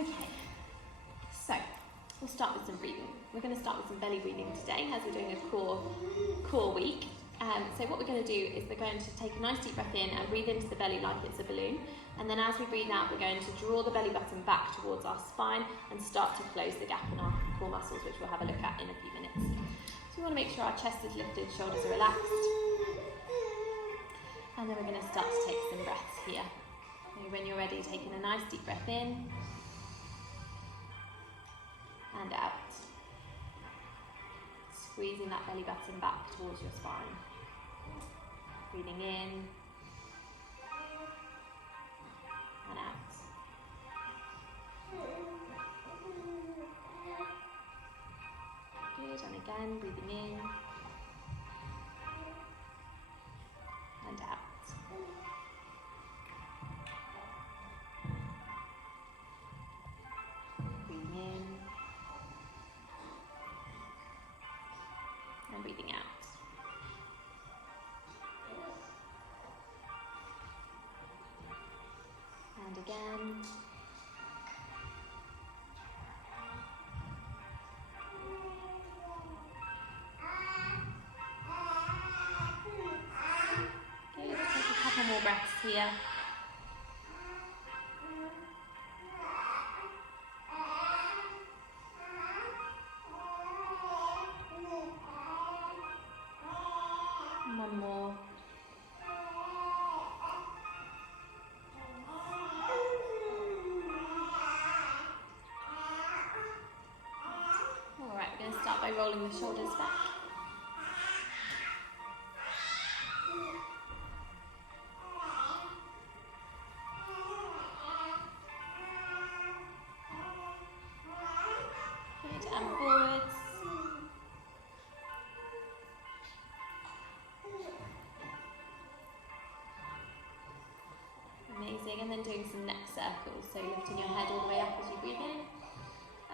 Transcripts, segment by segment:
Okay, so we'll start with some breathing. We're going to start with some belly breathing today as we're doing a core week. So what we're going to do is we're going to take a nice deep breath in and breathe into the belly like it's a balloon. And then as we breathe out, we're going to draw the belly button back towards our spine and start to close the gap in our core muscles, which we'll have a look at in a few minutes. So we want to make sure our chest is lifted, shoulders are relaxed. And then we're going to start to take some breaths here. So when you're ready, taking a nice deep breath in and out. Squeezing that belly button back towards your spine. Breathing in and out. Good, and again, breathing in and out. Breathing in and breathing out. And again. Good, take a couple more breaths here. One more. Alright, we're going to start by rolling the shoulders back. Good, and forwards. Amazing, and then doing some neck circles, so lifting your head all the way up as you breathe in,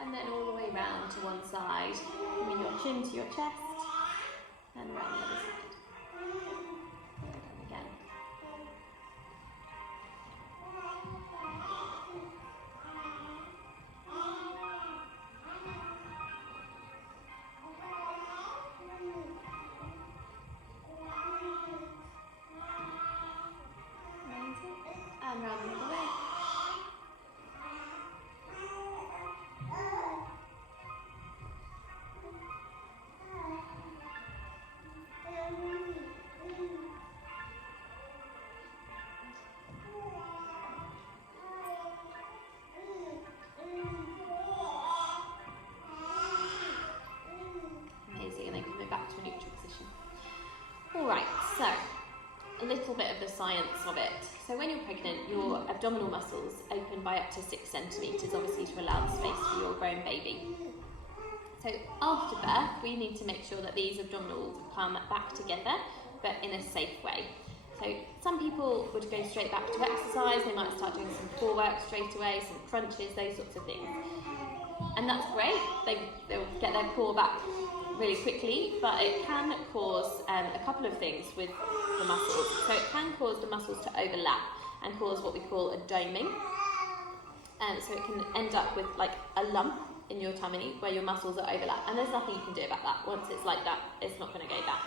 and then all the way round to one side, bringing your chin to your chest, and round the other side. And again. Amazing, and round the other way. Amazing, and then coming back to a neutral position. Alright, so a little bit of the science of it. So when you're pregnant, your abdominal muscles open by up to 6 centimetres, obviously to allow the space for your growing baby. So after birth, we need to make sure that these abdominals come back together, but in a safe way. So some people would go straight back to exercise, they might start doing some core work straight away, some crunches, those sorts of things. And that's great, they'll get their core back really quickly, but it can cause a couple of things with the muscles. So it can cause the muscles to overlap and cause what we call a doming. So it can end up with like a lump in your tummy where your muscles are overlapped, and there's nothing you can do about that. Once it's like that, it's not going to go back.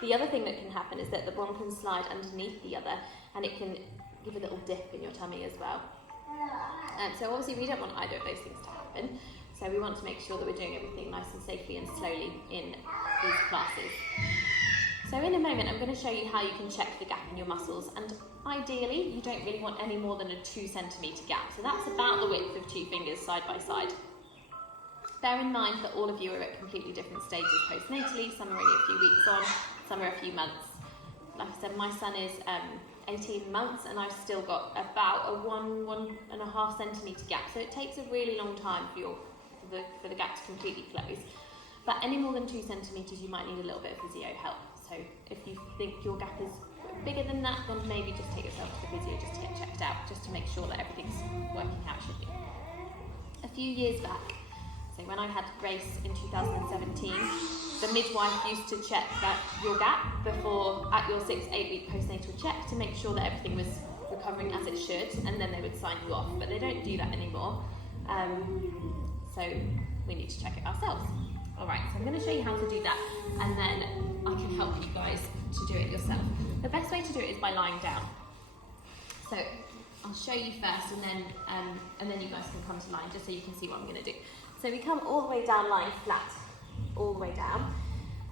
The other thing that can happen is that the one can slide underneath the other, and it can give a little dip in your tummy as well. So obviously we don't want either of those things to happen. So we want to make sure that we're doing everything nice and safely and slowly in these classes. So in a moment, I'm going to show you how you can check the gap in your muscles. And ideally, you don't really want any more than a 2 centimetre gap. So that's about the width of 2 fingers side by side. Bear in mind that all of you are at completely different stages postnatally. Some are only a few weeks on, some are a few months. Like I said, my son is 18 months and I've still got about a 1.5 centimetre gap. So it takes a really long time for the gap to completely close. But any more than 2 centimetres, you might need a little bit of physio help. So if you think your gap is bigger than that, then maybe just take yourself to the physio just to get checked out, just to make sure that everything's working how it should be. A few years back, so when I had Grace in 2017, the midwife used to check that your gap before at your 6-8 week postnatal check to make sure that everything was recovering as it should, and then they would sign you off. But they don't do that anymore. So we need to check it ourselves. All right, so I'm going to show you how to do that, and then I can help you guys to do it yourself. The best way to do it is by lying down. So I'll show you first, and then you guys can come to line, just so you can see what I'm going to do. So we come all the way down, lying flat, all the way down,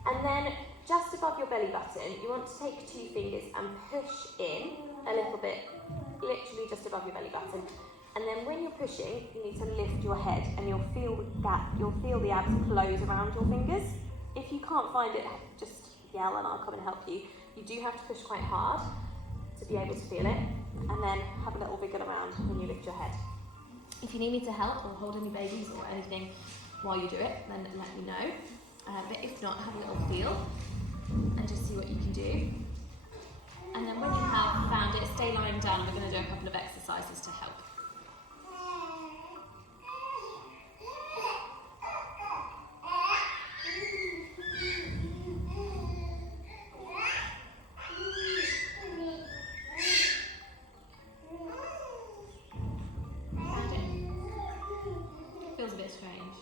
and then just above your belly button, you want to take 2 fingers and push in a little bit, literally just above your belly button. And then when you're pushing, you need to lift your head, and you'll feel the abs close around your fingers. If you can't find it, just yell and I'll come and help you. You do have to push quite hard to be able to feel it, and then have a little wiggle around when you lift your head. If you need me to help or hold any babies or anything while you do it, then let me know. But if not, have a little feel and just see what you can do. And then when you have found it, stay lying down. We're going to do a couple of exercises to help. Feels a bit strange.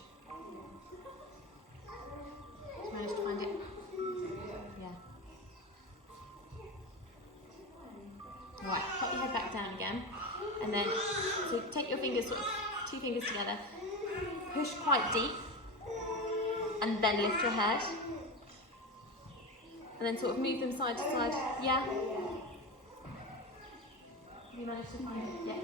Just managed to find it. Yeah. Alright, pop your head back down again. And then, so take your fingers, sort of 2 fingers together, push quite deep, and then lift your head. And then sort of move them side to side. Yeah? Have you managed to find it? Yeah.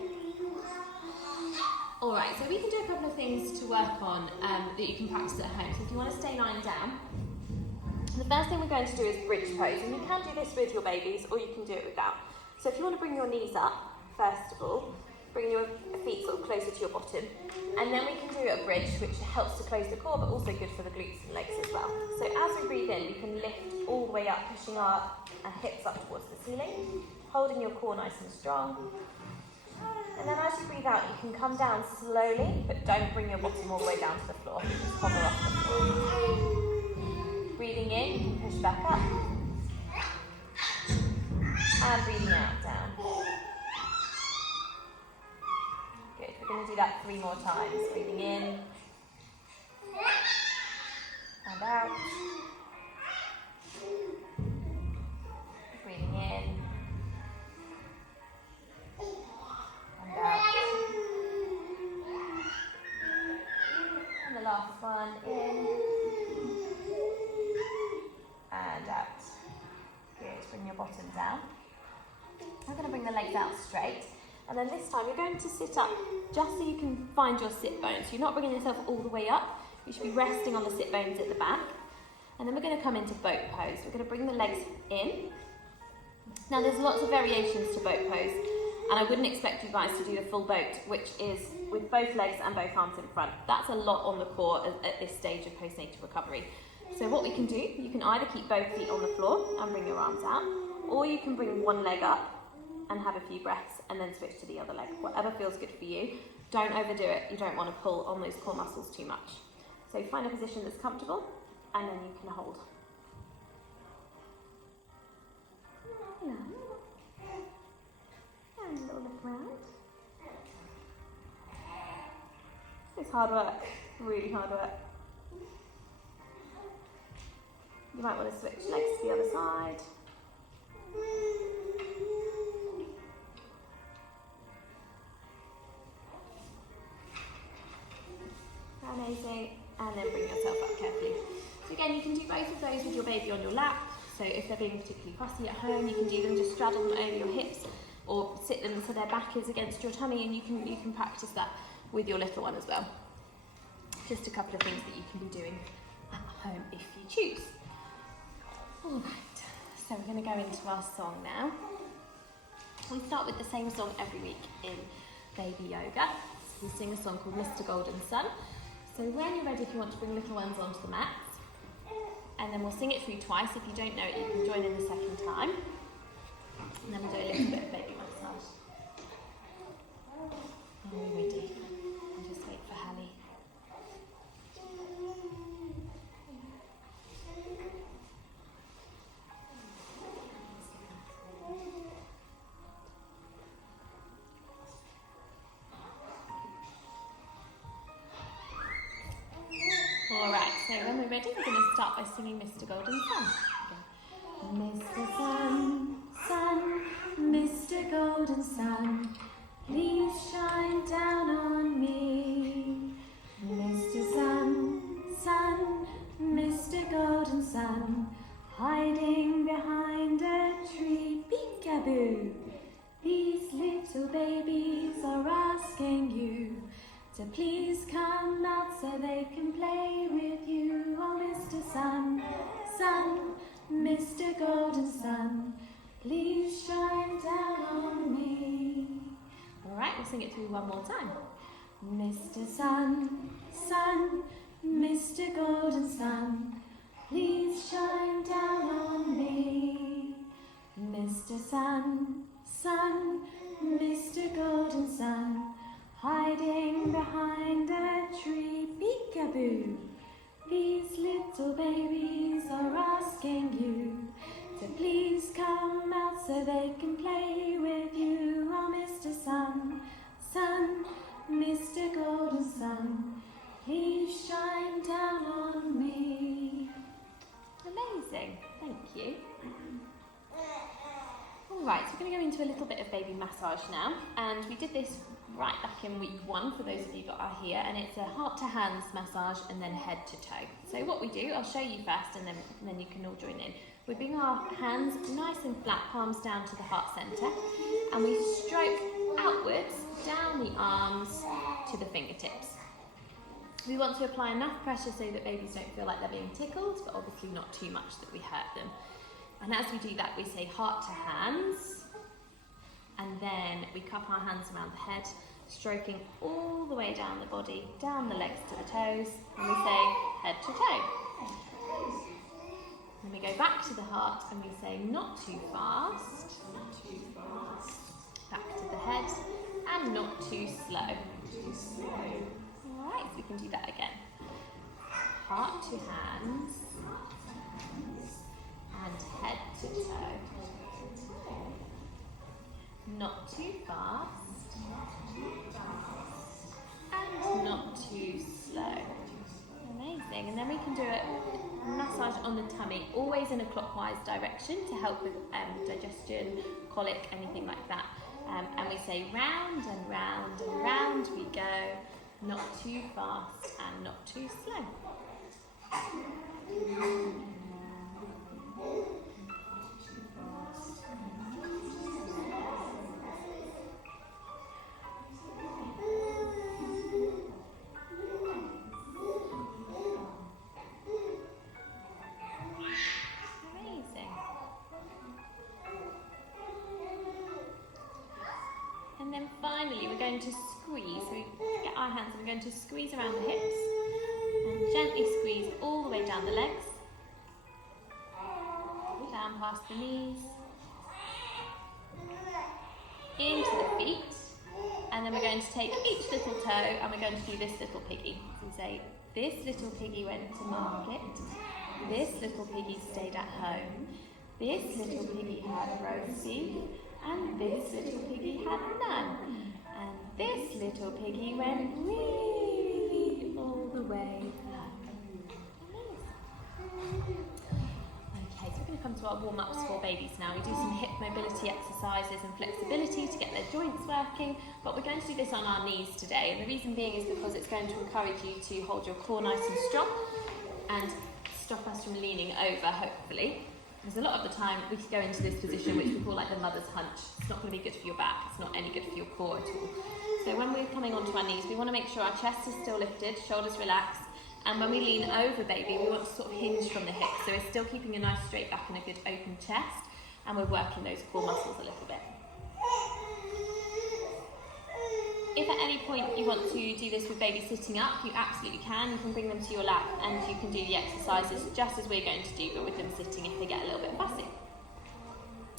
Alright, so we can do a couple of things to work on that you can practice at home. So if you want to stay lying down, the first thing we're going to do is bridge pose. And you can do this with your babies, or you can do it without. So if you want to bring your knees up, first of all, bring your feet sort of closer to your bottom. And then we can do a bridge, which helps to close the core, but also good for the glutes and legs as well. So as we breathe in, we can lift all the way up, pushing our hips up towards the ceiling, holding your core nice and strong. And then as you breathe out, you can come down slowly, but don't bring your bottom all the way down to the floor. Just hover off the floor. Breathing in, you can push back up. And breathing out, down. Good, we're going to do that 3 more times. Breathing in. And out. Breathing in. And out. And the last one, in. And out. Good, bring your bottom down. I'm going to bring the legs out straight, and then this time you're going to sit up just so you can find your sit bones. So you're not bringing yourself all the way up, you should be resting on the sit bones at the back. And then we're going to come into boat pose. We're going to bring the legs in. Now there's lots of variations to boat pose, and I wouldn't expect you guys to do the full boat, which is with both legs and both arms in front. That's a lot on the core at this stage of postnatal recovery. So what we can do, you can either keep both feet on the floor and bring your arms out, or you can bring one leg up and have a few breaths and then switch to the other leg. Whatever feels good for you. Don't overdo it. You don't want to pull on those core muscles too much. So find a position that's comfortable, and then you can hold. Hello. And a little look around. It's hard work. Really hard work. You might want to switch legs to the other side. Amazing, and then bring yourself up carefully. So again, you can do both of those with your baby on your lap. So if they're being particularly fussy at home, you can do them, just straddle them over your hips, or sit them so their back is against your tummy, and you can practice that with your little one as well. Just a couple of things that you can be doing at home if you choose. All right, so we're going to go into our song now. We start with the same song every week in baby yoga. So we sing a song called Mr. Golden Sun. So when you're ready, if you want to bring little ones onto the mats, and then we'll sing it through twice. If you don't know it, you can join in the second time. And then we'll do a little bit of baby massage. Are we ready? I'll just wait for Hallie. So when we're ready, we're going to start by singing Mr. Golden Sun. Mr. Sun, Sun, Mr. Golden Sun, please shine down on me. Mr. Sun, Sun, Mr. Golden Sun, hiding behind a tree, peekaboo. These little babies are asking you to please come out so they can play with you. Oh, Mr. Sun, Sun, Mr. Golden Sun, please shine down on me. All right, we'll sing it through one more time. Mr. Sun, Sun, Mr. Golden Sun, please shine down on me. Mr. Sun, Sun, Mr. Golden Sun, hiding behind a tree, peekaboo. These little babies are asking you to please come out so they can play with you. Oh, Mr. Sun, Sun, Mr. Golden Sun, please shine down on me. Amazing, thank you. Alright, so we're going to go into a little bit of baby massage now, and we did this right back in week 1 for those of you that are here, and it's a heart to hands massage and then head to toe. So what we do, I'll show you first and then you can all join in. We bring our hands nice and flat, palms down to the heart centre, and we stroke outwards down the arms to the fingertips. We want to apply enough pressure so that babies don't feel like they're being tickled, but obviously not too much that we hurt them. And as we do that, we say heart to hands, and then we cup our hands around the head, stroking all the way down the body, down the legs to the toes, and we say head to toe. Then we go back to the heart and we say not too fast, back to the head, and not too slow. Alright, so we can do that again. Heart to hands, and head to toe. Not too fast, and not too slow. Amazing. And then we can do a massage on the tummy, always in a clockwise direction to help with digestion, colic, anything like that. And we say round and round and round we go, not too fast and not too slow. And then finally we're going to squeeze. So we get our hands and we're going to squeeze around the hips and gently squeeze all the way down the legs, down past the knees, into the feet, and then we're going to take each little toe and we're going to do this little piggy. So we say, this little piggy went to market, this little piggy stayed at home, this little piggy had roast beef, and this little piggy had none. And this little piggy went really all the way home. Okay, so we're going to come to our warm-ups for babies now. We do some hip mobility exercises and flexibility to get their joints working, but we're going to do this on our knees today. And the reason being is because it's going to encourage you to hold your core nice and strong and stop us from leaning over, hopefully. Because a lot of the time we go into this position which we call like the mother's hunch. It's not going to be good for your back, it's not any good for your core at all. So when we're coming onto our knees, we want to make sure our chest is still lifted, shoulders relaxed, and when we lean over baby, we want to sort of hinge from the hips. So we're still keeping a nice straight back and a good open chest, and we're working those core muscles a little bit. If at any point you want to do this with baby sitting up, you absolutely can. You can bring them to your lap and you can do the exercises just as we're going to do, but with them sitting if they get a little bit fussy.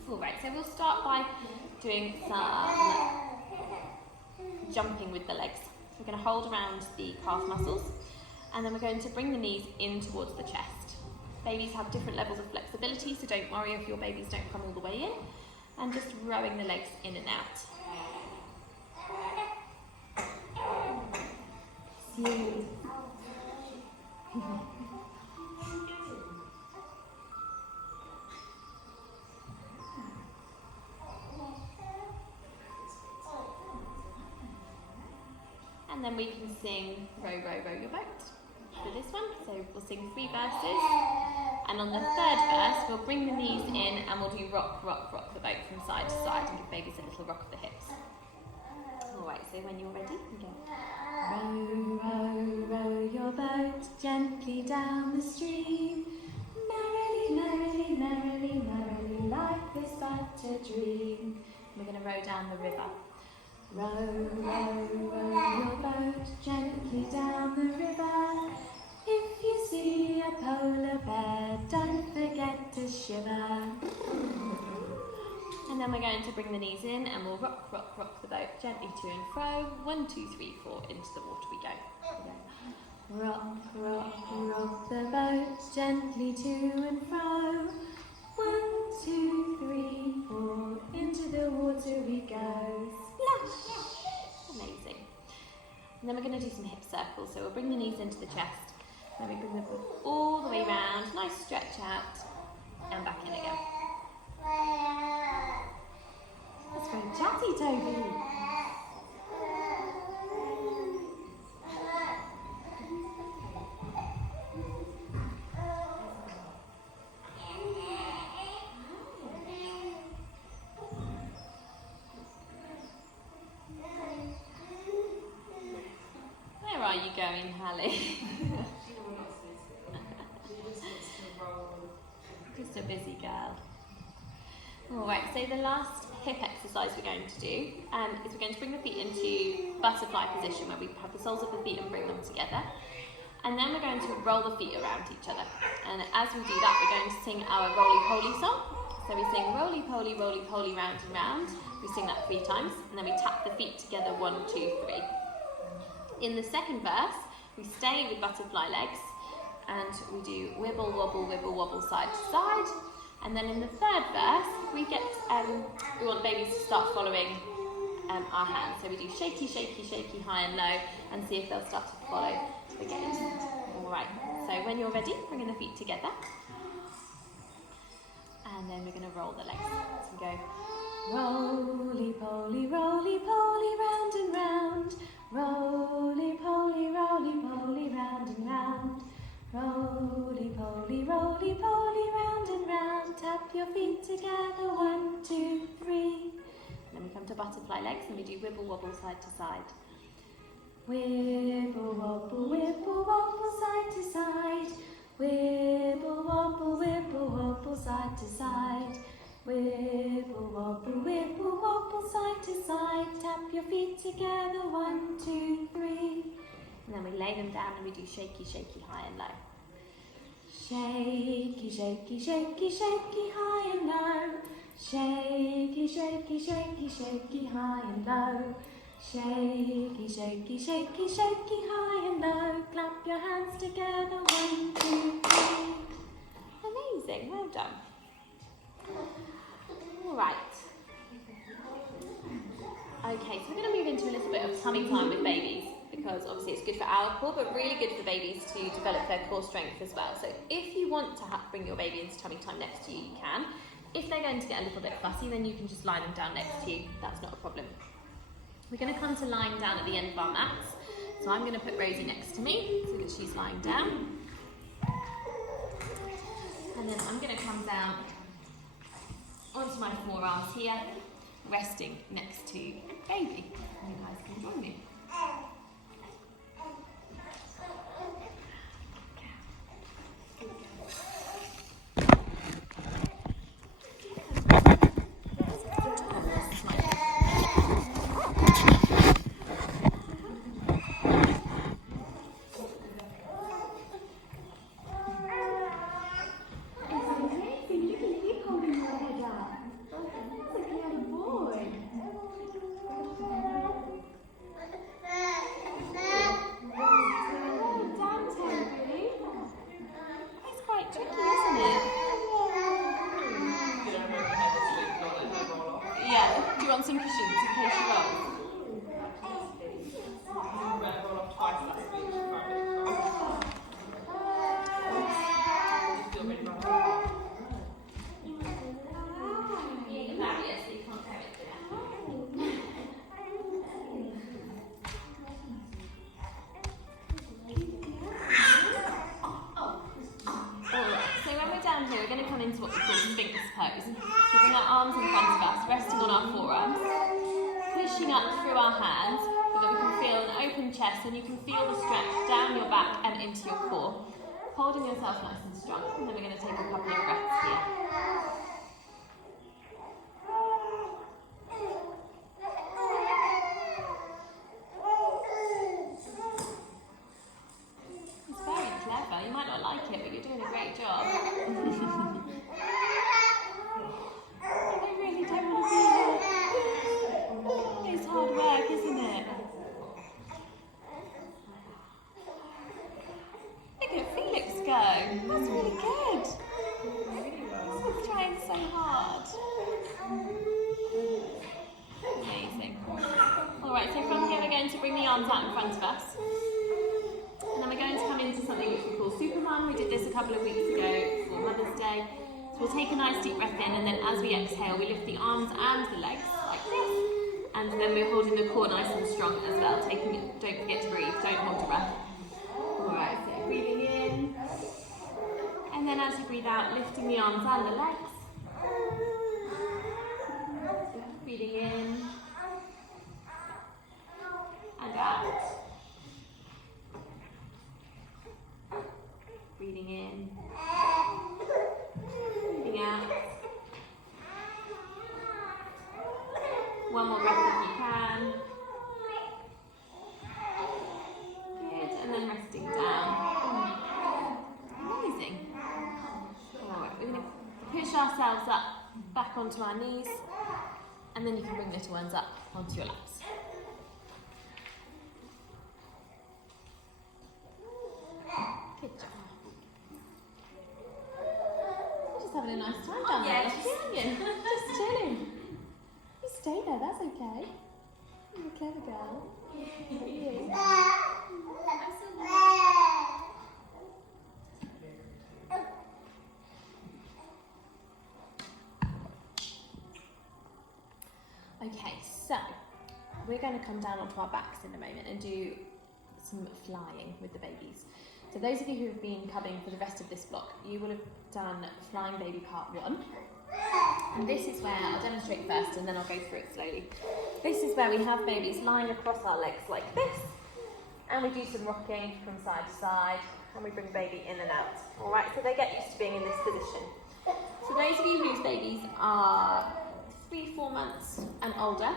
Alright, so we'll start by doing some jumping with the legs. We're going to hold around the calf muscles and then we're going to bring the knees in towards the chest. Babies have different levels of flexibility, so don't worry if your babies don't come all the way in, and just rowing the legs in and out. And then we can sing Row, Row, Row Your Boat for this one. So we'll sing 3 verses. And on the 3rd verse, we'll bring the knees in and we'll do rock, rock, rock the boat from side to side and give babies a little rock of the hips. Alright, so when you're ready, you go. Row, row, row your boat gently down the stream. Merrily, merrily, merrily, merrily, life is but a dream. We're going to row down the river. Row, row, row your boat gently down the river. If you see a polar bear, don't forget to shiver. And then we're going to bring the knees in and we'll rock, rock, rock the boat gently to and fro. 1, 2, 3, 4, into the water we go. Rock, rock, rock the boat gently to and fro. 1, 2, 3, 4, into the water we go. Splash! Amazing. And then we're going to do some hip circles. So we'll bring the knees into the chest. Then we bring them all the way round. Nice stretch out. And back in again. That's very chatty, Toby. Where are you going, Hallie? Just a busy girl. Alright, so the last hip exercise we're going to do is we're going to bring the feet into butterfly position where we have the soles of the feet and bring them together. And then we're going to roll the feet around each other. And as we do that, we're going to sing our roly-poly song. So we sing roly-poly, roly-poly, round and round. We sing that 3 times, and then we tap the feet together 1, 2, 3. In the second verse, we stay with butterfly legs, and we do wibble, wobble, side to side. And then in the 3rd verse, we want babies to start following our hands. So we do shaky, shaky, shaky, high and low, and see if they'll start to follow the gate. Alright, so when you're ready, bring the feet together. And then we're going to roll the legs. So we go roly-poly, roly-poly, round and round. Roly-poly, roly-poly, round and round. Roly-poly, roly-poly, round and round. Tap your feet together, 1, 2, 3. And then we come to butterfly legs and we do wibble wobble side to side. Wibble wobble side to side. Wibble wobble side to side. Wibble wobble side to side. Tap your feet together, 1, 2, 3. And then we lay them down and we do shaky, shaky, high and low. Shaky, shaky, shaky, shaky, high and low. Shaky, shaky, shaky, shaky, high and low. Shaky, shaky, shaky, shaky, high and low. Clap your hands together, 1, 2, 3. Amazing, well done. All right. Okay, so we're going to move into a little bit of tummy time with babies, because obviously it's good for our core, but really good for babies to develop their core strength as well. So if you want to bring your baby into tummy time next to you, you can. If they're going to get a little bit fussy, then you can just lie them down next to you. That's not a problem. We're going to come to lying down at the end of our mats. So I'm going to put Rosie next to me so that she's lying down. And then I'm going to come down onto my forearms here, resting next to baby. And you guys can join me. arms in front of us, resting on our forearms, pushing up through our hands so that we can feel an open chest and you can feel the stretch down your back and into your core. Holding yourself nice and strong, and then we're going to take a couple of breaths here. It's very clever. You might not like it, but you're doing a great job. I really don't want to be here. It's hard work, isn't it? Look at Felix go. That's really good. He's trying so hard. Amazing. Alright, so from here we're going to bring the arms out in front of us. And then we're going to come into something which we call Superman. We did this a couple of weeks ago for Mother's Day. So we'll take a nice deep breath in, and then as we exhale, we lift the arms and the legs like this. And then we're holding the core nice and strong as well. Don't forget to breathe, don't hold your breath. Alright, so breathing in. And then as you breathe out, lifting the arms and the legs. Breathing in. And out. Breathing in. Breathing out. One more breath if you can. Good, and then resting down. Amazing. Alright, we're going to push ourselves up, back onto our knees, and then you can bring little ones up onto your laps. Good job. You're just having a nice time down there, aren't you? Just chilling. You stay there, that's okay. You're a clever girl. Look at you. Okay, so we're going to come down onto our backs in a moment and do some flying with the babies. So those of you who have been coming for the rest of this block, you will have done Flying Baby Part 1. And this is where I'll demonstrate first and then I'll go through it slowly. This is where we have babies lying across our legs like this, and we do some rocking from side to side, and we bring baby in and out. Alright, so they get used to being in this position. So those of you whose babies are 3-4 months and older,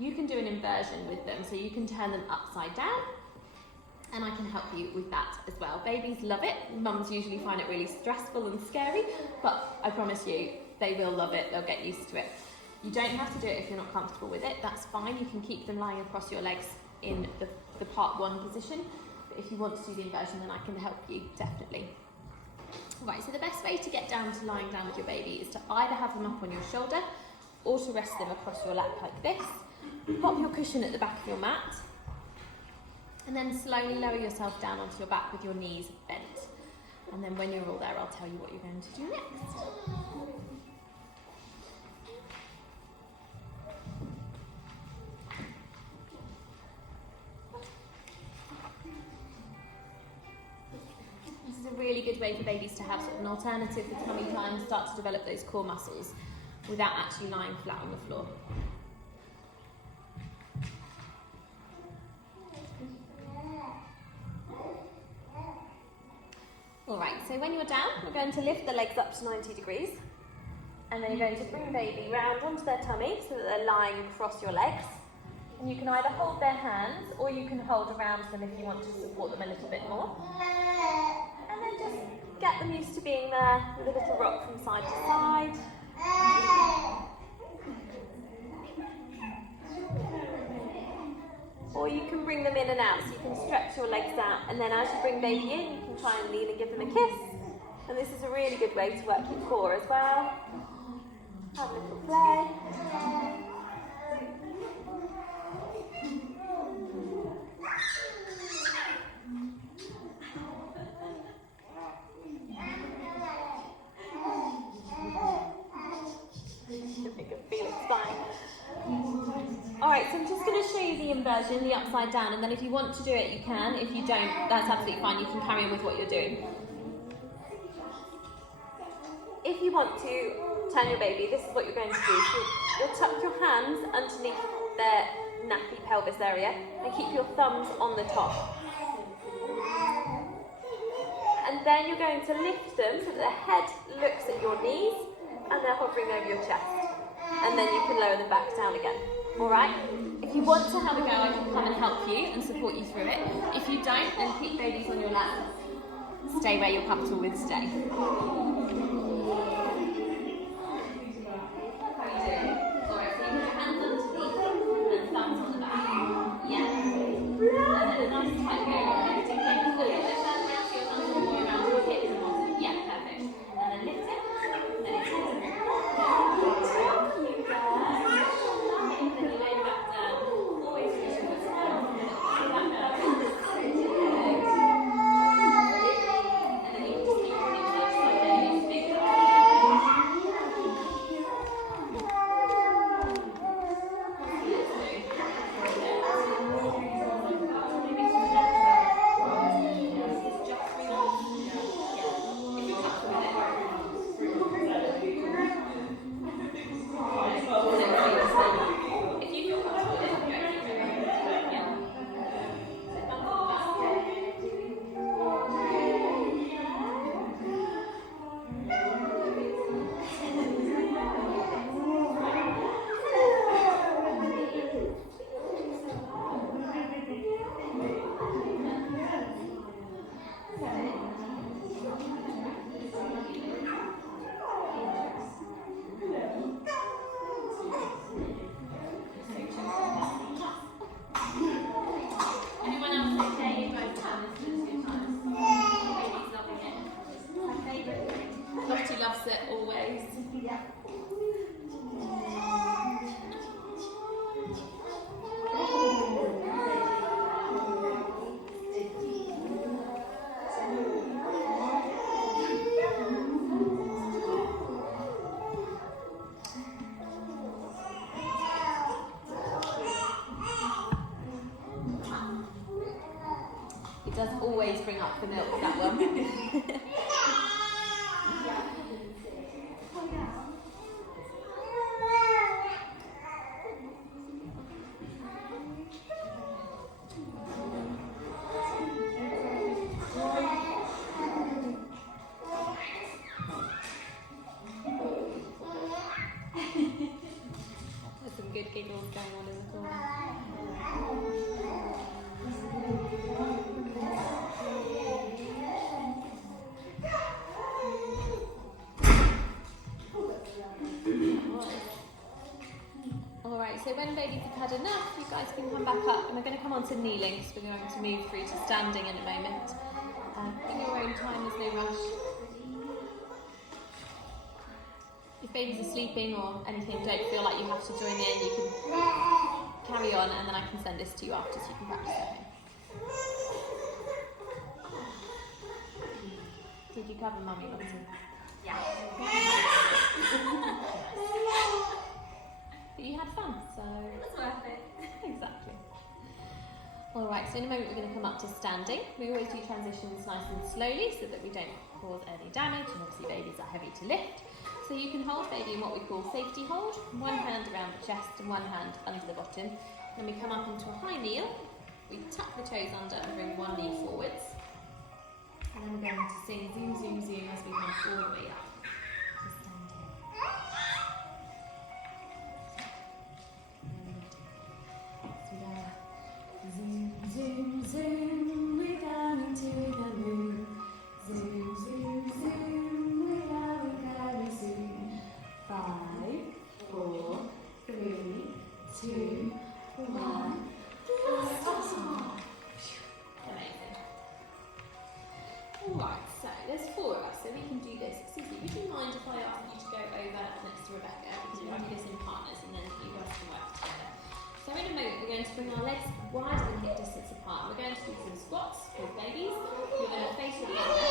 you can do an inversion with them. So you can turn them upside down, and I can help you with that as well. Babies love it. Mums usually find it really stressful and scary, but I promise you, they will love it. They'll get used to it. You don't have to do it if you're not comfortable with it. That's fine. You can keep them lying across your legs in the Part 1 position. But if you want to do the inversion, then I can help you, definitely. Right, so the best way to get down to lying down with your baby is to either have them up on your shoulder or to rest them across your lap like this. Pop your cushion at the back of your mat, and then slowly lower yourself down onto your back with your knees bent. And then when you're all there, I'll tell you what you're going to do next. This is a really good way for babies to have sort of an alternative for tummy time, start to develop those core muscles without actually lying flat on the floor. Alright, so when you're down, we're going to lift the legs up to 90 degrees, and then you're going to bring baby round onto their tummy so that they're lying across your legs. And you can either hold their hands or you can hold around them if you want to support them a little bit more. And then just get them used to being there with a little rock from side to side. Or you can bring them in and out, so you can stretch your legs out, and then as you bring baby in, you can try and lean and give them a kiss. And this is a really good way to work your core as well. Have a little play. Make it feel it's fine. Alright, so I'm just going to show you the inversion, the upside down, and then if you want to do it, you can. If you don't, that's absolutely fine. You can carry on with what you're doing. If you want to turn your baby, this is what you're going to do. So you'll tuck your hands underneath their nappy pelvis area and keep your thumbs on the top. And then you're going to lift them so that the head looks at your knees and they're hovering over your chest. And then you can lower them back down again. Alright? If you want to have a go, I can come and help you and support you through it. If you don't, then keep babies on your lap. Stay where you're comfortable with stay. Lottie loves it always. It does always bring up the milk, that one. There's some good giggles going on in the corner. Alright, so when babies have had enough, you guys can come back up, and we're going to come on to kneeling, so we're going to move through to standing in a moment. In your own time, there's no rush. If babies are sleeping or anything, don't feel like you have to join in, you can carry on, and then I can send this to you after so you can practice at home. Did you cover Mummy, Lottie? Yeah. But you had fun, so it's worth it. Exactly. Alright, so in a moment we're going to come up to standing. We always do transitions nice and slowly so that we don't cause any damage, and obviously babies are heavy to lift. So you can hold baby in what we call safety hold, one hand around the chest and one hand under the bottom. Then we come up into a high kneel, we tuck the toes under and bring one knee forwards. And then we're going to sing zoom, zoom, zoom as we come all the way up to standing. Zoom, zoom, zoom, we're going to the moon. Zoom, zoom, zoom, we're going zoom. 5, 4, 3, 2, 1. Amazing. Alright, so there's 4 of us, so we can do this. Susie, would you mind if I ask you to go over next to Rebecca? Because we're going to do this in partners and then you guys can work together. So in a moment we're going to bring our legs wider than hip distance apart. We're going to do some squats with babies. We're going to face the other,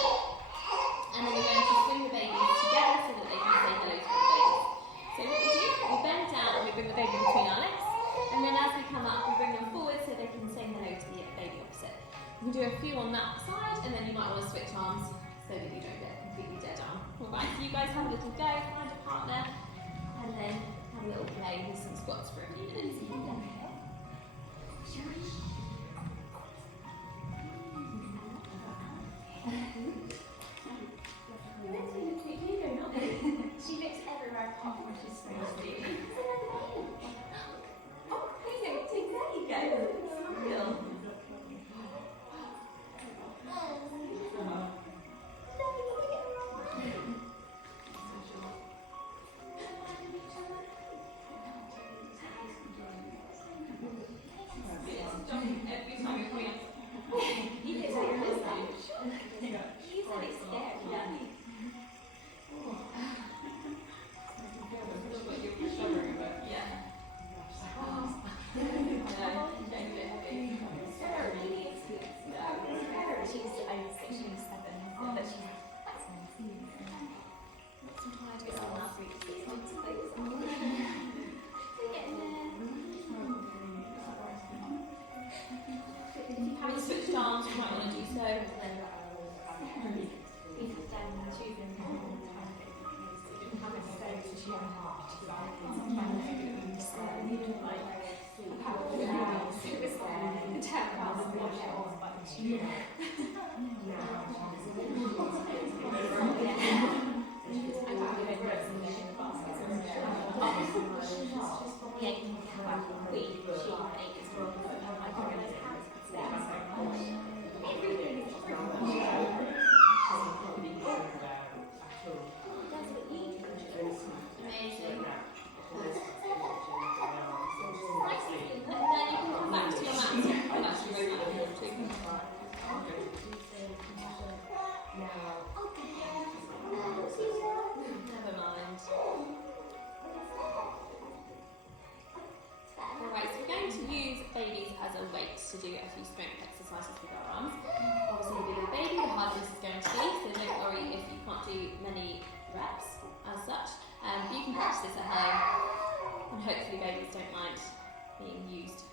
and then we're going to swing the babies together so that they can say hello to the babies. So what we do, we bend down and we bring the baby between our legs, and then as we come up we bring them forward so they can say hello to the baby opposite. We can do a few on that side, and then you might want to switch arms so that you don't get a completely dead arm. Alright, so you guys have a little go, find a partner, and then have a little play with some squats for a few minutes. She looks everywhere apart from where she's supposed to be. Oh, there you go. Smile. Every time you're coming up, he looks like you're listening. He's really scared, yeah. If you haven't switched arms, you might want to do so. To do a few strength exercises with our arms. Obviously, the bigger the baby, the harder this is going to be, so don't worry if you can't do many reps as such. You can practice this at home, and hopefully babies don't mind being used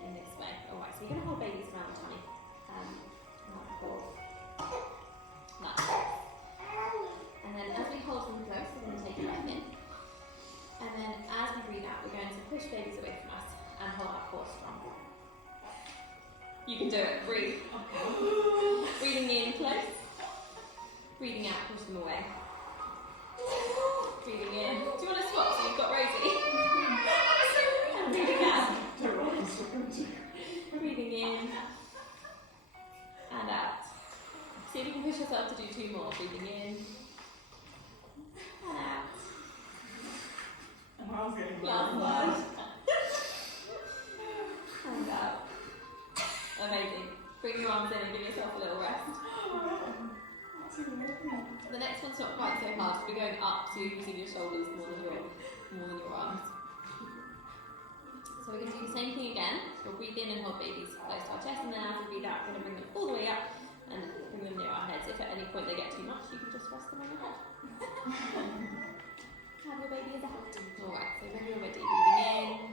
in this way. Alright, so you're going to hold babies around the tummy. Like this. And then as we hold them close, we're going to take a breath in. And then as we breathe out, we're going to push babies away from us and hold our core strong. You can do it. Breathe. Breathing in close. Breathing out, push them away. Breathing in. Do you want to swap so you've got Rosie? And breathing out. Breathing in. And out. See if you can push yourself to do 2 more. Breathing in. And out. Last one. And out. Amazing. Bring your arms in and give yourself a little rest. The next one's not quite so hard, so we're going up, so you're using your shoulders more than your arms. So we're going to do the same thing again. We'll breathe in and hold babies close to our chest, and then as we breathe out, we're going to bring them all the way up and bring them near our heads. If at any point they get too much, you can just rest them on your head. Have your baby as a hat. Alright, so when you're ready, breathing in,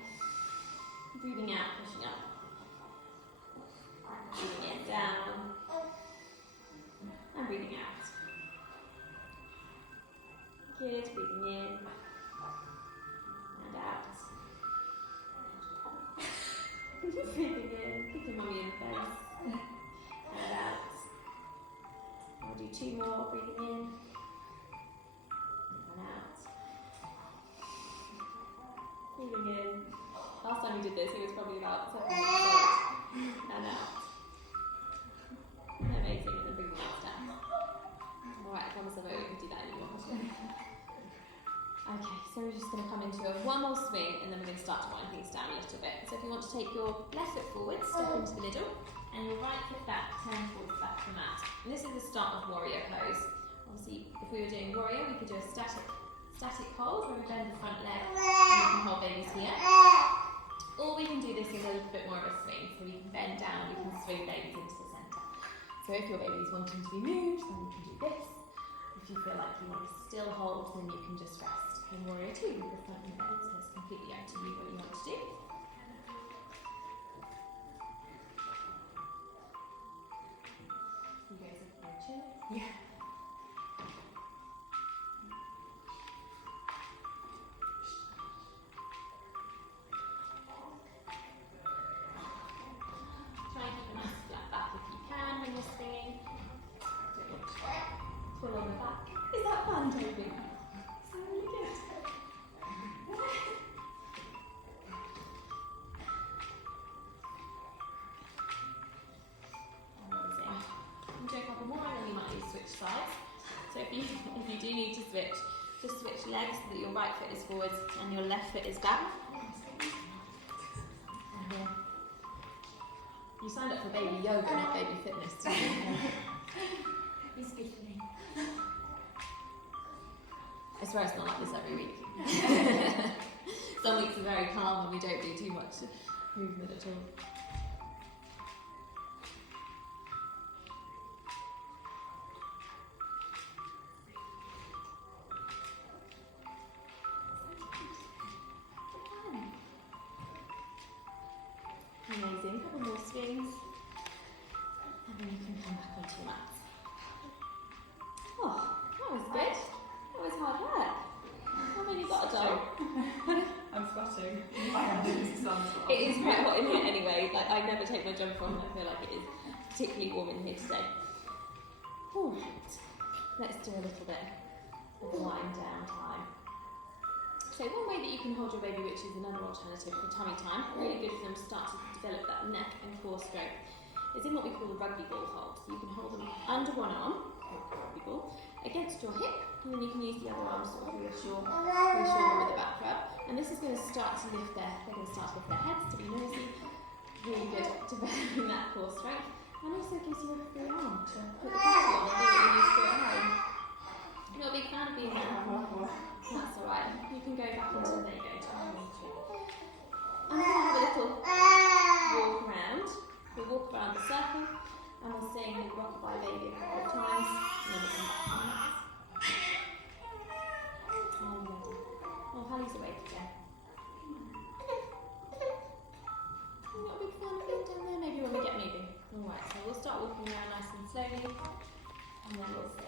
breathing out, pushing up. Breathing in, down, and breathing out. Good, breathing in, and out. Breathing in, keep your mummy in place, and out. I'll do 2 more, breathing in, and out. Breathing in. Last time we did this, he was probably about 7 months old, and out. Amazing, and then bring the legs down. Alright, I promise I won't do that anymore. Okay, so we're just going to come into one more swing, and then we're going to start to wind things down a little bit. So if you want to take your left foot forward, step into the middle, and your right foot back, turn towards the back of the mat. And this is the start of warrior pose. Obviously, if we were doing warrior, we could do a static hold, where we bend the front leg, and we can hold babies here. Or we can do this in a little bit more of a swing, so we can bend down, we can swing babies into the centre. So if your baby is wanting to be moved, then you can do this. If you feel like you want to still hold, then you can just rest in warrior 2 with the front in bed. So it's completely up to you what you want to do. You guys are very chill. Yeah. if you do need to switch, just switch legs so that your right foot is forwards and your left foot is back. You signed up for baby yoga, not baby fitness, didn't you? It's good for me. I swear it's not like this every week. Some weeks are very calm and we don't do too much movement at all. Amazing. Couple more swings. And then you can come back onto your mats. Oh, that was good. That was hard work. How many got a dog? I'm sweating. I am doing some as well. It is quite hot in here anyway. Like, I never take my jumper on. I feel like it is particularly warm in here today. Alright, let's do a little bit of wind down time. So one way that you can hold your baby, which is another alternative for tummy time, really good for them to start to develop that neck and core strength, is in what we call the rugby ball hold. So you can hold them under one arm, rugby ball, against your hip, and then you can use the other arm sort of reassure them with a back rub. And this is going to start to lift they're going to start to lift their heads, to be nosy, really good at developing that core strength, and also gives you a free arm to put the pressure on and do what you need to do at home. You're not a big fan of being there? That's alright. You can go back into there you go. I'm going to have a little walk around. We'll walk around the circle and we'll sing Rock by Baby a couple of times and then we'll come back to the next. Oh, Hallie's awake again. You're not a big fan of being down there? Maybe when we get moving. Alright, so we'll start walking around nice and slowly and then we'll sing.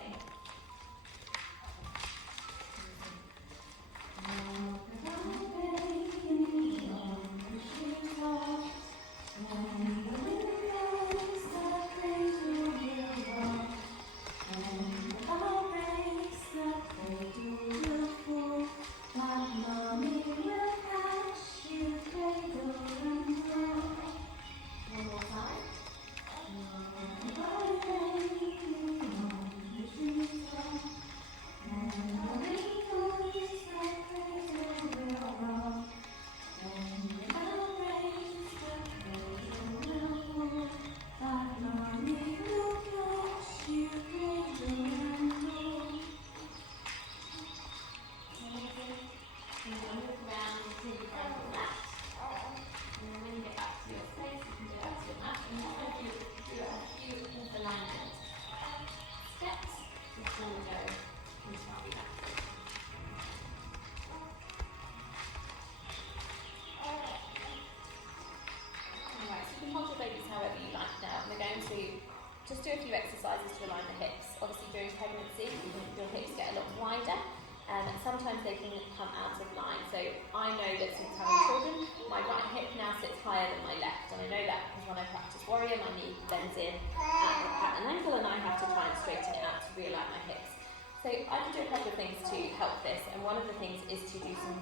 Just do a few exercises to align the hips. Obviously during pregnancy, your hips get a lot wider and sometimes they can come out of line. So I know that since having children, my right hip now sits higher than my left. And I know that because when I practice warrior, my knee bends in at an angle and I have to try and straighten it out to realign my hips. So I can do a couple of things to help this, and one of the things is to do some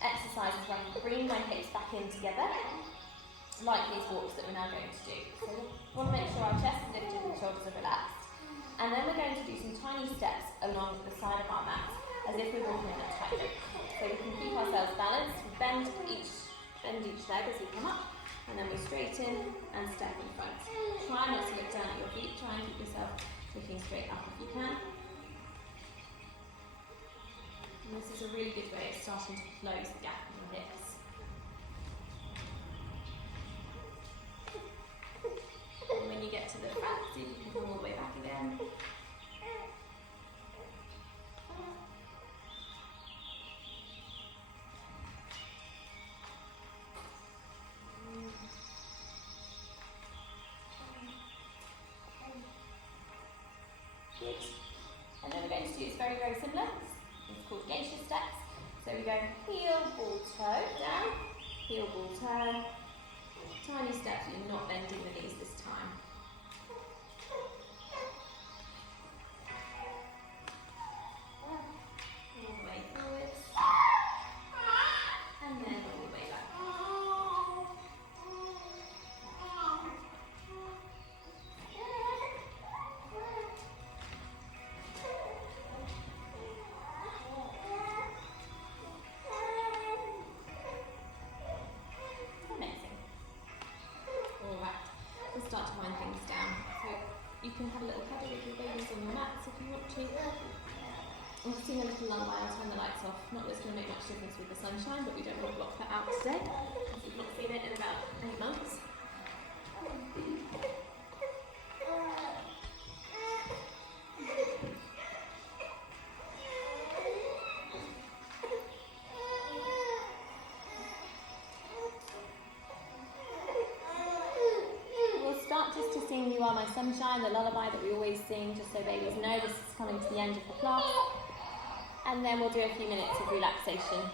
exercises where I can bring my hips back in together, like these walks that we're now going to do. So we want to make sure our chest is lifted and shoulders are relaxed. And then we're going to do some tiny steps along the side of our mat, as if we're walking in a tightrope. So we can keep ourselves balanced, we bend each leg as we come up, and then we straighten and step in front. Try not to look down at your feet, try and keep yourself looking straight up if you can. And this is a really good way of starting to close the gap in your hips. And when you get to the back, see if you can come all the way back again. Good. And then we're going to do, it's very, very similar. It's called geisha steps. So we go heel, ball, toe, down, heel, ball, toe. Tiny steps, you're not bending the knees this time. All the way forwards. And then all the way back. to wind things down. So you can have a little cuddle with your babies on your mats if you want to. We'll sing a little lullaby. I'll turn the lights off. Not that it's going to make much difference with the sunshine, but we don't want to block that out today, because we've not seen it in about 8 months. We'll start just to sing You Are My Sunshine, the lullaby that we always sing, just so babies know this is coming to the end of the class. And then we'll do a few minutes of relaxation.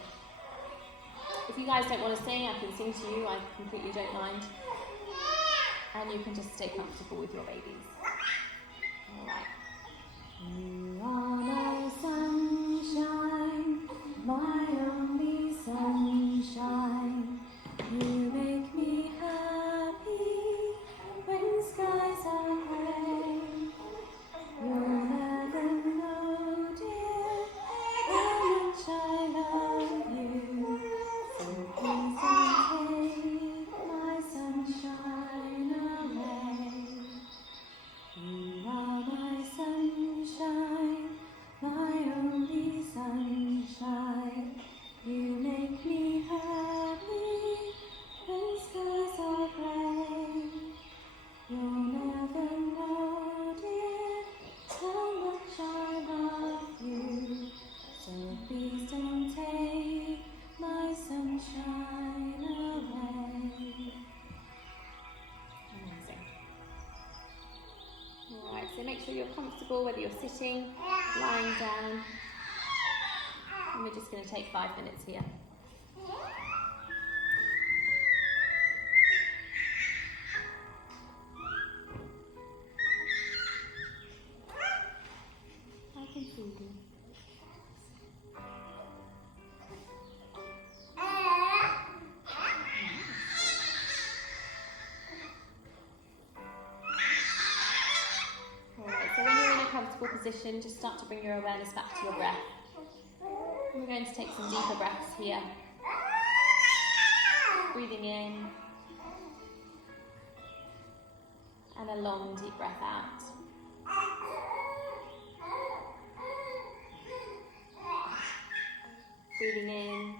If you guys don't want to sing, I can sing to you, I completely don't mind. And you can just stay comfortable with your babies. Alright. You are my sunshine, my only sunshine. You make me happy when skies are grey. You'll never know, dear, how much I love you. So please don't take my sunshine away. You are my sunshine, my only sunshine. You make me happy when skies are grey. You'll never know, dear, how much I love you. So please don't take my sunshine away. Amazing. Alright, so make sure you're comfortable, whether you're sitting, lying down. And we're just going to take 5 minutes here. I can see you. Alright, so when you're in a comfortable position, just start to bring your awareness back to your breath. And we're going to take some deeper breaths here. Breathing in. And a long, deep breath out. Breathing in.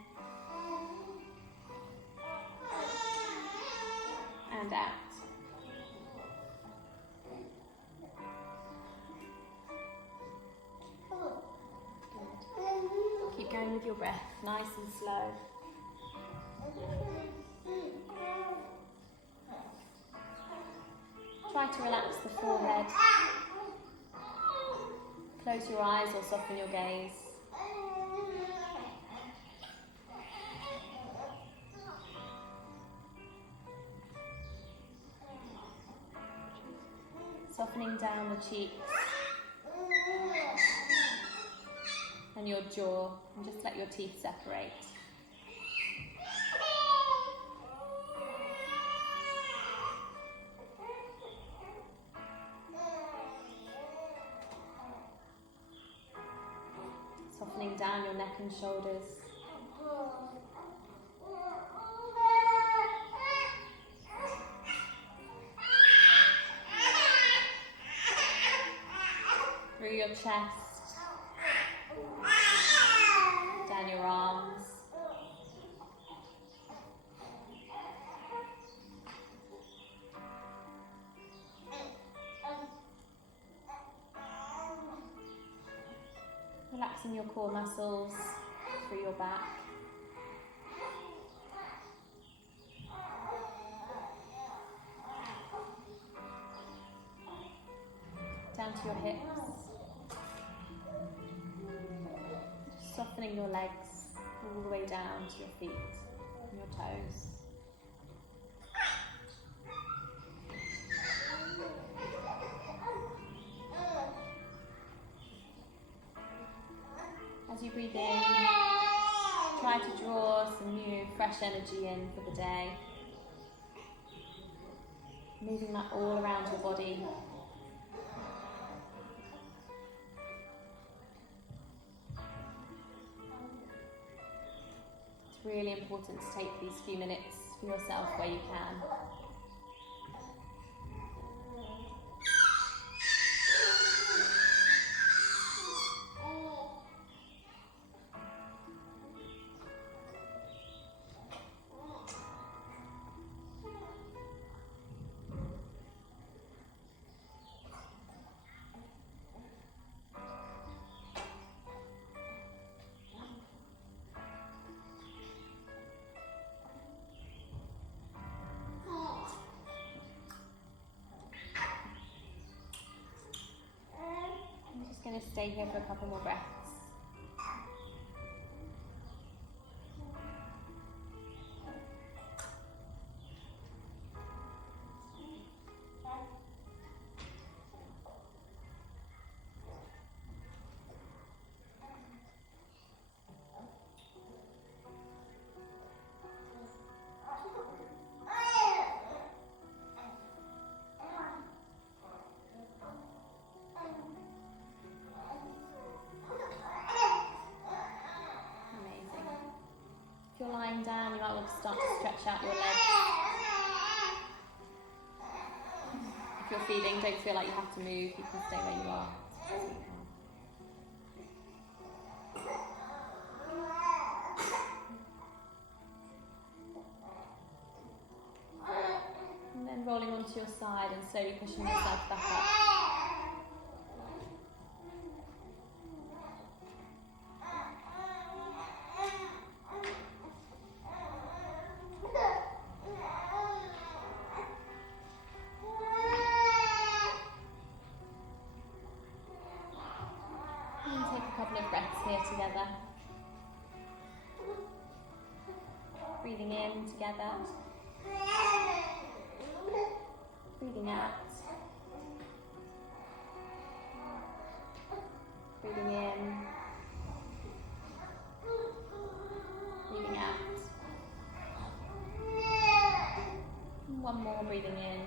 And out. Good. Keep going with your breath, nice and slow. Try to relax the forehead. Close your eyes or soften your gaze. Softening down the cheeks and your jaw, and just let your teeth separate. Softening down your neck and shoulders. Through your chest, down your arms. Relaxing your core muscles through your back. Down to your hips. Softening your legs all the way down to your feet and your toes. As you breathe in, try to draw some new, fresh energy in for the day. Moving that all around your body. It's really important to take these few minutes for yourself where you can. going to stay here for a couple more breaths. If you're lying down, you might want to start to stretch out your legs. If you're don't feel like you have to move, you can stay where you are. And then rolling onto your side and slowly pushing yourself back up. Together. Breathing in together. Breathing out. Breathing in. Breathing out. One more, breathing in.